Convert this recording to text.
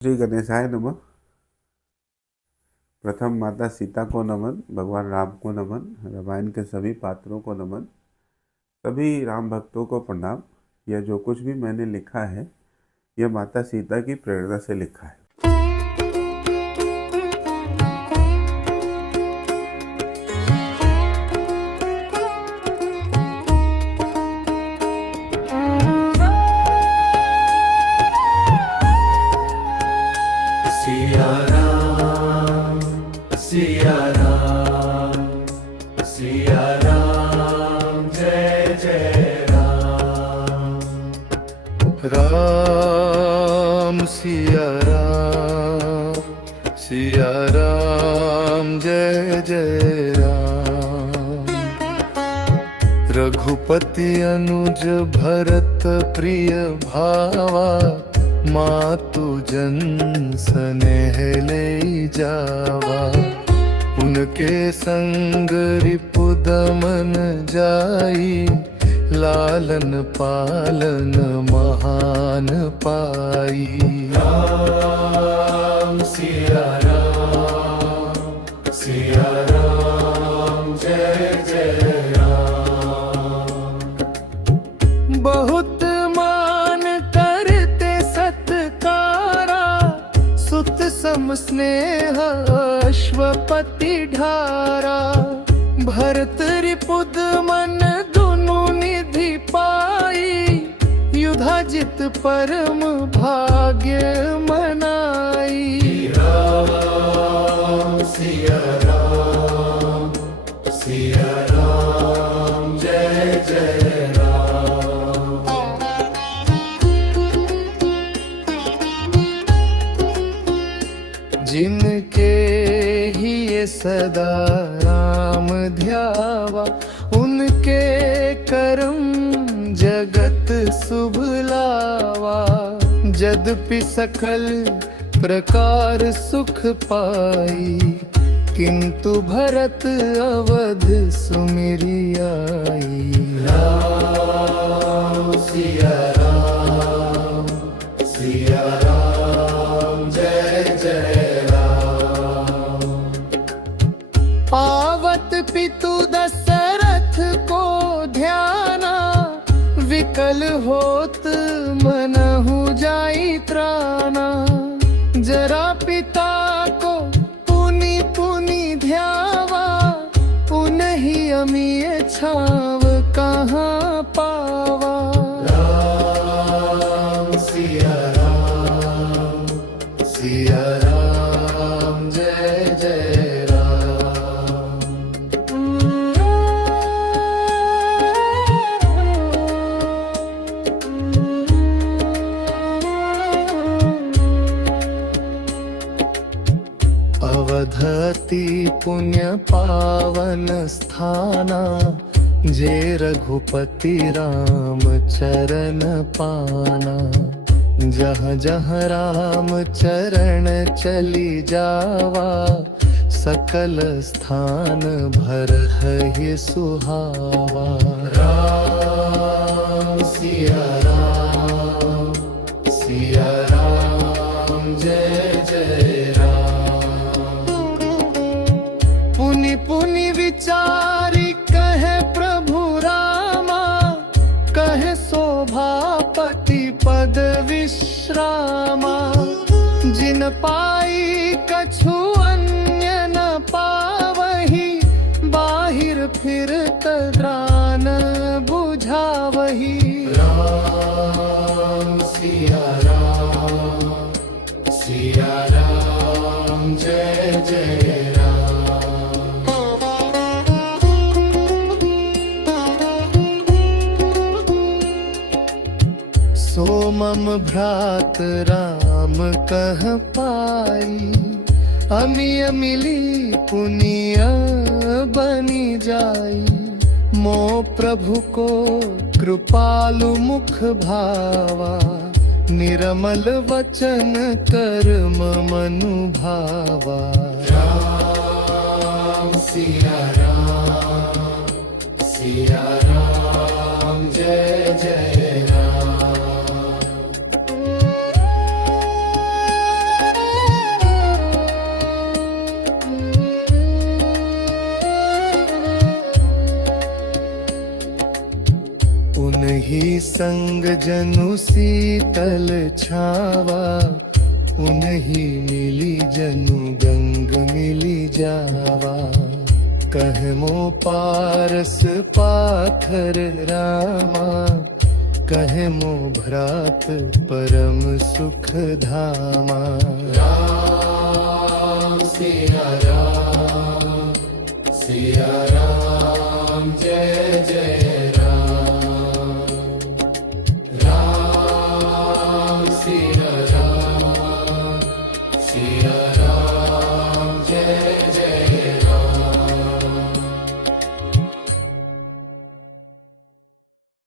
श्री गणेशाय नमः। प्रथम माता सीता को नमन, भगवान राम को नमन, रामायण के सभी पात्रों को नमन, सभी राम भक्तों को प्रणाम। यह जो कुछ भी मैंने लिखा है यह माता सीता की प्रेरणा से लिखा है। सिया राम, सिया राम, सिया राम, जय जय राम। राम सिया राम जय जय राम। रघुपति अनुज भरत प्रिय भावा, मातु जन स्नेह ले जावा। उनके संग रिपुदमन जाई, लालन पालन महान पाई। राम सिया राम, सिया राम, जय जय राम। बहुत मान करते सत्कारा, सुत सम स्नेह अश्वपति ढारा। भरत रिपुद मन दुनु निधि पाई, युधाजित परम भाग्य मनाई। राम सिया राम, सिया राम, जय जय राम। जिनके ही ये सदा राम ध्यावा, उनके करम जगत शुभ लावा। यद्यपि सकल प्रकार सुख पाई, किंतु भरत अवध सुमिरि आई। राम सिया राम, सिया राम, जय जय राम। आवत पितु दशरथ को ध्याना, विकल होत मनहु जाई त्राना। जरा पिता को पुनि पुनि ध्यावा, पुनहि अमिय छाव कहाँ पावा। राम सिया राम, सिया राम, जय जय राम। अवधति पुण्य पावन स्थाना, जे रघुपति राम चरण पाना। जहाँ जहाँ राम चरण चली जावा, सकल स्थान भरहि सुहावा। राम सिया राम, सिया राम, जय जय राम। पुनि पुनि विचारि कहे प्रभु रामा, कहे शोभापति पद विश्रामा। जिन पाई कछु अन्य न पावही, बाहिर फिरत त्रान बुझावही। राम सिया राम, सिया राम, जय जय राम। सो मम भ्रात राम कह पाई, अमिय मिली पुनिय बनी जाई। मो प्रभु को कृपालु मुख भावा, निर्मल वचन कर्म मनु भावा। राम सिया राम, सिया राम, जय जय राम। संग जनु शीतल छावा, उन्हीं मिली जनु गंग मिली जावा। कहमो पारस पाथर रामा, कहमो भ्रात परम सुख धामा। राम सिया राम जय जय